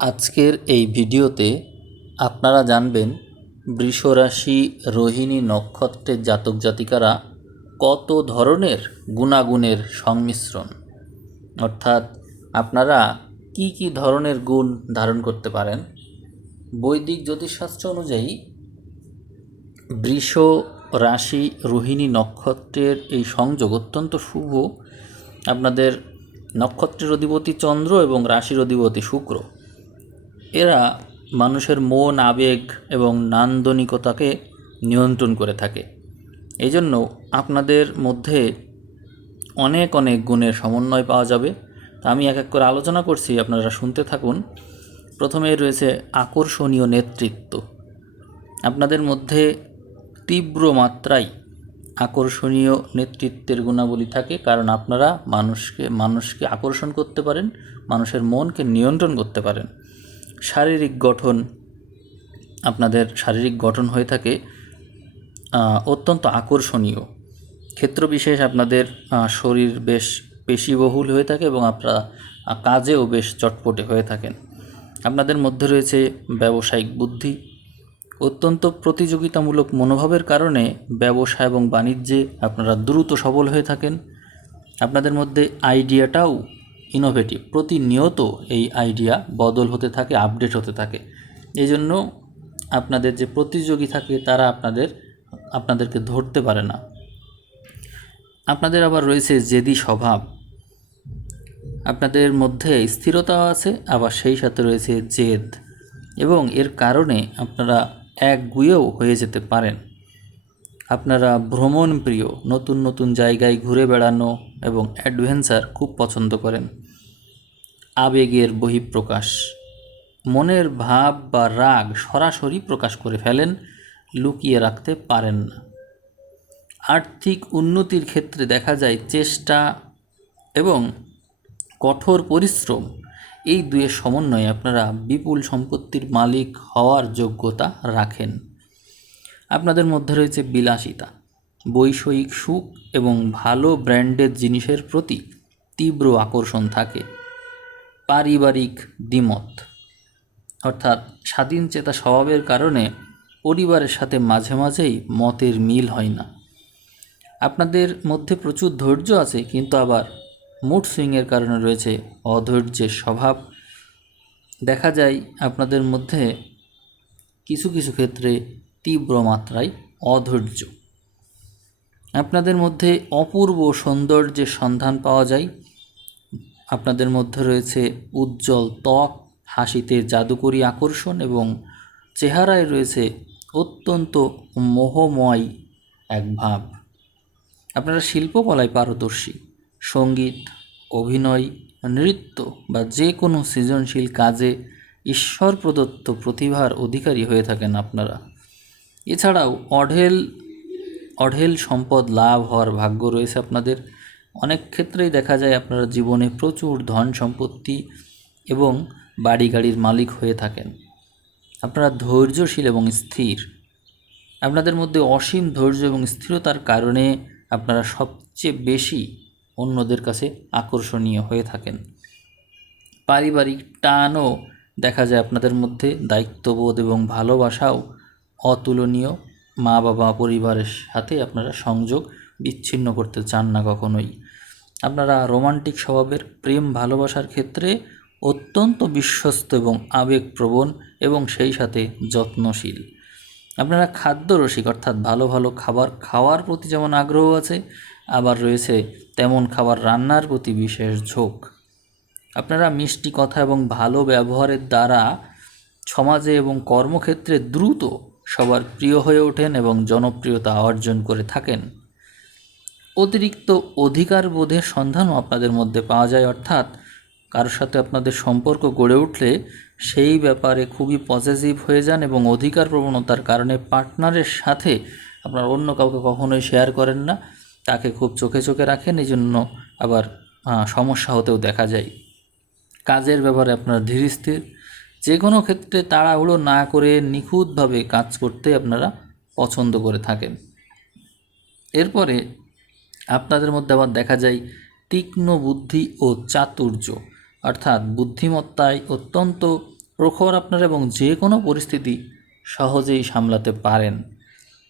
আজকের এই ভিডিওতে আপনারা জানবেন বৃষ রাশি রোহিণী নক্ষত্রের জাতক জাতিকারা কত ধরনের গুণাগুণের সংমিশ্রণ, অর্থাৎ আপনারা কি কি ধরনের গুণ ধারণ করতে পারেন। বৈদিক জ্যোতিষশাস্ত্র অনুযায়ী বৃষ রাশি রোহিণী নক্ষত্রের এই সংযোগ অত্যন্ত শুভ। আপনাদের নক্ষত্রের অধিপতি চন্দ্র এবং রাশির অধিপতি শুক্র, এরা মানুষের মন, আবেগ এবং নান্দনিকতাকে নিয়ন্ত্রণ করে থাকে। এই জন্য আপনাদের মধ্যে অনেক অনেক গুণের সমন্বয় পাওয়া যাবে। তা আমি এক এক করে আলোচনা করছি, আপনারা শুনতে থাকুন। প্রথমেই রয়েছে আকর্ষণীয় নেতৃত্ব। আপনাদের মধ্যে তীব্র মাত্রায় আকর্ষণীয় নেতৃত্বের গুণাবলী থাকে, কারণ আপনারা মানুষকে আকর্ষণ করতে পারেন, মানুষের মনকে নিয়ন্ত্রণ করতে পারেন। শারীরিক গঠন, আপনাদের শারীরিক গঠন হয়ে থাকে অত্যন্ত আকর্ষণীয়। ক্ষেত্রবিশেষ আপনাদের শরীর বেশ পেশিবহুল হয়ে থাকে এবং আপনারা কাজেও বেশ চটপটে হয়ে থাকেন। আপনাদের মধ্যে রয়েছে ব্যবসায়িক বুদ্ধি। অত্যন্ত প্রতিযোগিতামূলক মনোভাবের কারণে ব্যবসা এবং বাণিজ্যে আপনারা দ্রুত সফল হয়ে থাকেন। আপনাদের মধ্যে আইডিয়াটাও ইনোভেটিভ, প্রতিনিয়ত এই আইডিয়া বদল হতে থাকে, আপডেট হতে থাকে। এই জন্য আপনাদের যে প্রতিযোগী থাকে তারা আপনাদেরকে ধরতে পারে না। আপনাদের আবার রয়েছে জেদি স্বভাব। আপনাদের মধ্যে স্থিরতা আছে, আবার সেই সাথে রয়েছে জেদ, এবং এর কারণে আপনারা একগুঁয়েও হয়ে যেতে পারেন। আপনারা ভ্রমণ প্রিয়, নতুন নতুন জায়গায় ঘুরে বেড়ানো এবং অ্যাডভেঞ্চার খুব পছন্দ করেন। আবেগের বহিঃপ্রকাশ, মনের ভাব বা রাগ সরাসরি প্রকাশ করে ফেলেন, লুকিয়ে রাখতে পারেন না। আর্থিক উন্নতির ক্ষেত্রে দেখা যায় চেষ্টা এবং কঠোর পরিশ্রম, এই দুয়ের সমন্বয়ে আপনারা বিপুল সম্পত্তির মালিক হওয়ার যোগ্যতা রাখেন। আপনাদের মধ্যে রয়েছে বিলাসিতা। বৈষয়িক সুখ এবং ভালো ব্র্যান্ডের জিনিসের প্রতি তীব্র আকর্ষণ থাকে। পারিবারিক দ্বিমত, অর্থাৎ স্বাধীনচেতা স্বভাবের কারণে পরিবারের সাথে মাঝে মাঝেই মতের মিল হয় না। আপনাদের মধ্যে প্রচুর ধৈর্য আছে, কিন্তু আবার মুড সুইংয়ের কারণে রয়েছে অধৈর্যের স্বভাব। দেখা যায় আপনাদের মধ্যে কিছু কিছু ক্ষেত্রে তীব্র মাত্রায় অধৈর্য। আপনাদের মধ্যে অপূর্ব সৌন্দর্যের সন্ধান পাওয়া যায়। আপনাদের মধ্যে রয়েছে উজ্জ্বল ত্বক, হাসিতে জাদুকরী আকর্ষণ এবং চেহারায় রয়েছে অত্যন্ত মোহময় এক ভাব। আপনারা শিল্পকলায় পারদর্শী। সঙ্গীত, অভিনয়, নৃত্য বা যে কোনো সৃজনশীল কাজে ঈশ্বর প্রদত্ত প্রতিভার অধিকারী হয়ে থাকেন আপনারা। এছাড়াও অঢেল সম্পদ লাভ হওয়ার ভাগ্য রয়েছে আপনাদের। অনেক ক্ষেত্রেই দেখা যায় আপনারা জীবনে প্রচুর ধন সম্পত্তি এবং বাড়ি গাড়ির মালিক হয়ে থাকেন। আপনারা ধৈর্যশীল এবং স্থির। আপনাদের মধ্যে অসীম ধৈর্য এবং স্থিরতার কারণে আপনারা সবচেয়ে বেশি অন্যদের কাছে আকর্ষণীয় হয়ে থাকেন। পারিবারিক টানও দেখা যায় আপনাদের মধ্যে। দায়িত্ববোধ এবং ভালোবাসাও অতুলনীয়। মা বাবা পরিবারের সাথে আপনারা সংযোগ বিচ্ছিন্ন করতে চান না কখনোই। আপনারা রোমান্টিক স্বভাবের, প্রেম ভালোবাসার ক্ষেত্রে অত্যন্ত বিশ্বস্ত এবং আবেগপ্রবণ এবং সেই সাথে যত্নশীল। আপনারা খাদ্যরসিক, অর্থাৎ ভালো ভালো খাবার খাওয়ার প্রতি যেমন আগ্রহ আছে, আবার রয়েছে তেমন খাবার রান্নার প্রতি বিশেষ ঝোঁক। আপনারা মিষ্টি কথা এবং ভালো ব্যবহারের দ্বারা সমাজে এবং কর্মক্ষেত্রে দ্রুত সবার প্রিয় হয়ে ওঠেন এবং জনপ্রিয়তা অর্জন করে থাকেন। অতিরিক্ত অধিকার বোধের সন্ধানও আপনাদের মধ্যে পাওয়া যায়, অর্থাৎ কারোর সাথে আপনাদের সম্পর্ক গড়ে উঠলে সেই ব্যাপারে খুবই পজেসিভ হয়ে যান এবং অধিকার প্রবণতার কারণে পার্টনারের সাথে আপনারা অন্য কাউকে কখনোই শেয়ার করেন না, তাকে খুব চোখে চোখে রাখেন। এই জন্য আবার সমস্যা হতেও দেখা যায়। কাজের ব্যাপারে আপনারা ধীরস্থির। যে কোনো ক্ষেত্রে তাড়াহুড়ো না করে নিখুঁতভাবে কাজ করতে আপনারা পছন্দ করে থাকেন। এরপরে আপনাদের মধ্যে আবার দেখা যায় তীক্ষ্ণ বুদ্ধি ও চাতুর্য, অর্থাৎ বুদ্ধিমত্তায় অত্যন্ত প্রখর আপনারা এবং যে কোনো পরিস্থিতি সহজেই সামলাতে পারেন।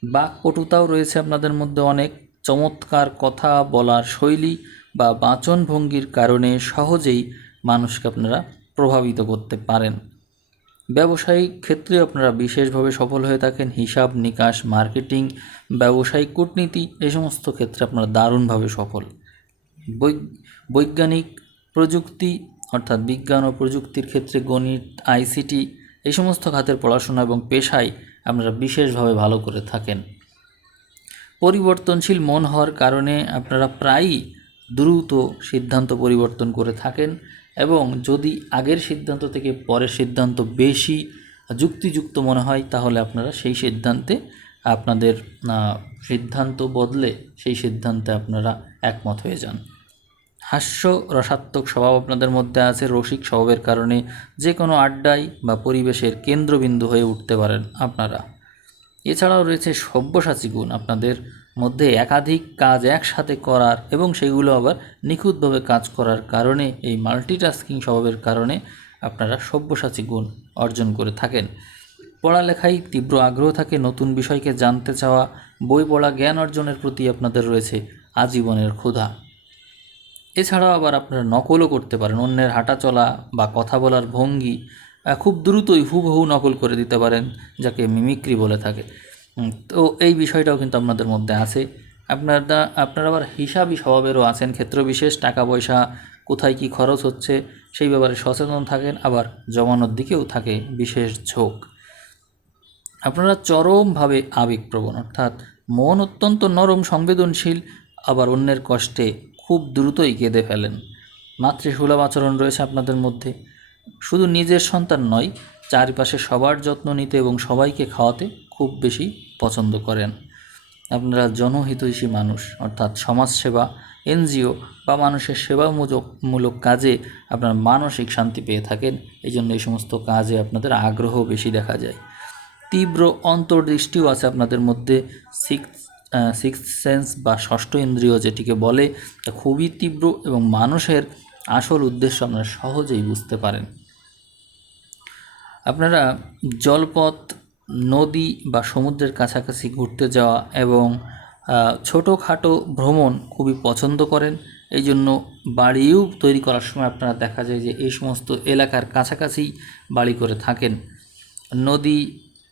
বাকপটুতাও রয়েছে আপনাদের মধ্যে অনেক। চমৎকার কথা বলার শৈলী বা বাচনভঙ্গির কারণে সহজেই মানুষকে আপনারা প্রভাবিত করতে পারেন। ব্যবসায়িক ক্ষেত্রে আপনারা বিশেষভাবে সফল হয়ে থাকেন। হিসাব নিকাশ, মার্কেটিং, ব্যবসায়িক কূটনীতি এই সমস্ত ক্ষেত্রে আপনারা দারুণভাবে সফল। বৈজ্ঞানিক প্রযুক্তি অর্থাৎ বিজ্ঞান ও প্রযুক্তির ক্ষেত্রে গণিত, আইসিটি এই সমস্ত খাতের পড়াশোনা এবং পেশায় আপনারা বিশেষভাবে ভালো করে থাকেন। পরিবর্তনশীল মন হওয়ার কারণে আপনারা প্রায়ই দ্রুত সিদ্ধান্ত পরিবর্তন করে থাকেন এবং যদি আগের সিদ্ধান্ত থেকে পরের সিদ্ধান্ত বেশি যুক্তিযুক্ত মনে হয় তাহলে আপনারা সেই সিদ্ধান্তে আপনাদের সিদ্ধান্ত বদলে সেই সিদ্ধান্তে আপনারা একমত হয়ে যান। হাস্য রসাত্মক স্বভাব আপনাদের মধ্যে আছে। রসিক স্বভাবের কারণে যে কোনো আড্ডায় বা পরিবেশের কেন্দ্রবিন্দু হয়ে উঠতে পারেন আপনারা। এছাড়াও রয়েছে সব্যসাচী গুণ আপনাদের মধ্যে। একাধিক কাজ একসাথে করার এবং সেগুলো আবার নিখুঁতভাবে কাজ করার কারণে এই মাল্টিটাস্কিং স্বভাবের কারণে আপনারা সব্যসাচী গুণ অর্জন করে থাকেন। পড়ালেখায় তীব্র আগ্রহ থাকে। নতুন বিষয়কে জানতে চাওয়া, বই পড়া, জ্ঞান অর্জনের প্রতি আপনাদের রয়েছে আজীবনের ক্ষুধা। এছাড়াও আবার আপনারা নকলও করতে পারেন। অন্যের হাঁটা চলা বা কথা বলার ভঙ্গি খুব দ্রুতই হুবহু নকল করে দিতে পারেন, যাকে মিমিক্রি বলে থাকে। তো এই বিষয়টাও কিন্তু আপনাদের মধ্যে আছে। আপনারা আবার হিসাবি স্বভাবেরও আছেন। ক্ষেত্রবিশেষ টাকা পয়সা কোথায় কি খরচ হচ্ছে সেই ব্যাপারে সচেতন থাকেন, আবার জমানোর দিকেও থাকে বিশেষ ঝোঁক। আপনারা চরমভাবে আবেগপ্রবণ অর্থাৎ মন অত্যন্ত নরম, সংবেদনশীল, আবার অন্যের কষ্টে খুব দ্রুতই কেঁদে ফেলেন। মাতৃসুলভ আচরণ রয়েছে আপনাদের মধ্যে। শুধু নিজের সন্তান নয়, চারপাশে সবার যত্ন নিতে এবং সবাইকে খাওয়াতে খুব বেশি পছন্দ করেন। আপনারা জনহিতৈষী মানুষ অর্থাৎ সমাজসেবা, এনজিও বা মানুষের সেবামূলক কাজে আপনারা মানসিক শান্তি পেয়ে থাকেন। এই জন্য এই সমস্ত কাজে আপনাদের আগ্রহ বেশি দেখা যায়। তীব্র অন্তর্দৃষ্টিও আছে আপনাদের মধ্যে। সিক্স সেন্স বা ষষ্ঠ ইন্দ্রিয় যেটিকে বলে, তা খুবই তীব্র এবং মানুষের আসল উদ্দেশ্য আপনারা সহজেই বুঝতে পারেন। আপনারা জলপথ, নদী বা সমুদ্রের কাছাকাছি ঘুরতে যাওয়া এবং ছোটোখাটো ভ্রমণ খুবই পছন্দ করেন। এই জন্য বাড়িও তৈরি করার সময় আপনারা দেখা যায় যে এই সমস্ত এলাকার কাছাকাছি বাড়ি করে থাকেন। নদী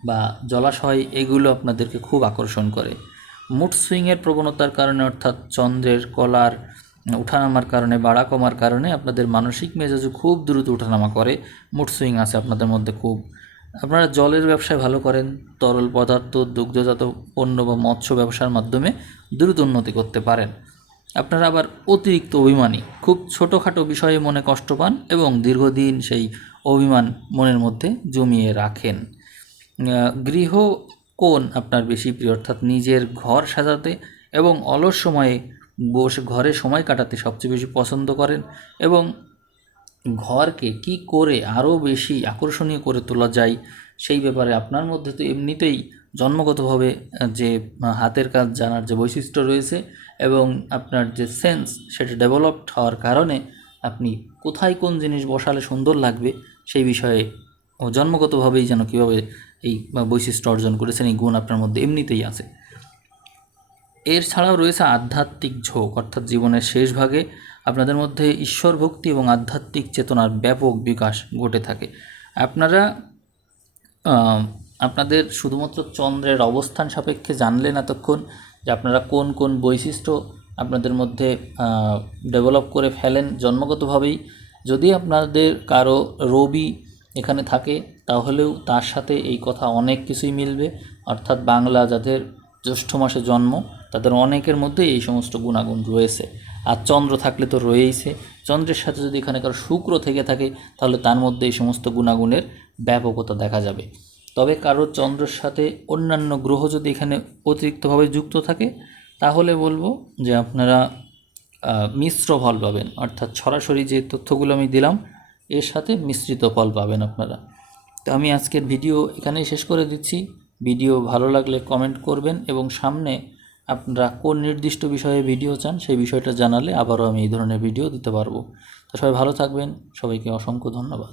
বা জলাশয় এগুলো আপনাদেরকে খুব আকর্ষণ করে। মুড সুইংয়ের প্রবণতার কারণে অর্থাৎ চন্দ্রের কলার ওঠানামার কারণে, বাড়া কমার কারণে আপনাদের মানসিক মেজাজও খুব দ্রুত ওঠানামা করে। মুড সুইং আছে আপনাদের মধ্যে খুব। আপনারা জলের ব্যবসায় ভালো করেন। তরল পদার্থ, দুগ্ধজাত পণ্য বা মৎস্য ব্যবসার মাধ্যমে দ্রুত উন্নতি করতে পারেন। আপনারা আবার অতিরিক্ত অভিমানী, খুব ছোটোখাটো বিষয়ে মনে কষ্ট পান এবং দীর্ঘদিন সেই অভিমান মনের মধ্যে জমিয়ে রাখেন। গৃহকোণ আপনার বেশি প্রিয় অর্থাৎ নিজের ঘর সাজাতে এবং অলস সময়ে বসে ঘরে সময় কাটাতে সবচেয়ে বেশি পছন্দ করেন এবং ঘরকে কি করে আরও বেশি আকর্ষণীয় করে তোলা যায় সেই ব্যাপারে আপনার মধ্যে তো এমনিতেই জন্মগতভাবে যে হাতের কাজ জানার যে বৈশিষ্ট্য রয়েছে এবং আপনার যে সেন্স সেটা ডেভেলপড হওয়ার কারণে আপনি কোথায় কোন জিনিস বসালে সুন্দর লাগবে সেই বিষয়ে জন্মগতভাবেই যেন কীভাবে এই বৈশিষ্ট্য অর্জন করেছেন, এই গুণ আপনার মধ্যে এমনিতেই আছে। এর ছাড়াও রয়েছে আধ্যাত্মিক ঝোঁক অর্থাৎ জীবনের শেষ ভাগে আপনাদের মধ্যে ঈশ্বর ভক্তি এবং আধ্যাত্মিক চেতনার ব্যাপক বিকাশ ঘটে থাকে। আপনারা আপনাদের শুধুমাত্র চন্দ্রের অবস্থান সাপেক্ষে জানলেন এতক্ষণ যে আপনারা কোন কোন বৈশিষ্ট্য আপনাদের মধ্যে ডেভেলপ করে ফেলেন জন্মগতভাবেই। যদি আপনাদের কারো রবি এখানে থাকে তাহলেও তার সাথে এই কথা অনেক কিছুই মিলবে, অর্থাৎ বাংলা যাদের জ্যৈষ্ঠ মাসে জন্ম তাদের অনেকের মধ্যে এই সমস্ত গুণাগুণ রয়েছে। আর চন্দ্র থাকলে তো রয়েইছে। চন্দ্রের সাথে যদি এখানে কারো শুক্র থেকে থাকে তাহলে তার মধ্যে এই সমস্ত গুণাগুণের ব্যাপকতা দেখা যাবে। তবে কারো চন্দ্রের সাথে অন্যান্য গ্রহ যদি এখানে অতিরিক্তভাবে যুক্ত থাকে তাহলে বলবো যে আপনারা মিশ্র ফল পাবেন, অর্থাৎ সরাসরি যে তথ্যগুলো আমি দিলাম এর সাথে মিশ্রিত ফল পাবেন আপনারা। তো আমি আজকের ভিডিও এখানেই শেষ করে দিচ্ছি। ভিডিও ভালো লাগলে কমেন্ট করবেন এবং সামনে আপনারা কোন নির্দিষ্ট বিষয়ে ভিডিও চান সেই বিষয়টা জানালে আবারও আমি এই ধরনের ভিডিও দিতে পারবো। তো সবাই ভালো থাকবেন, সবাইকে অসংখ্য ধন্যবাদ।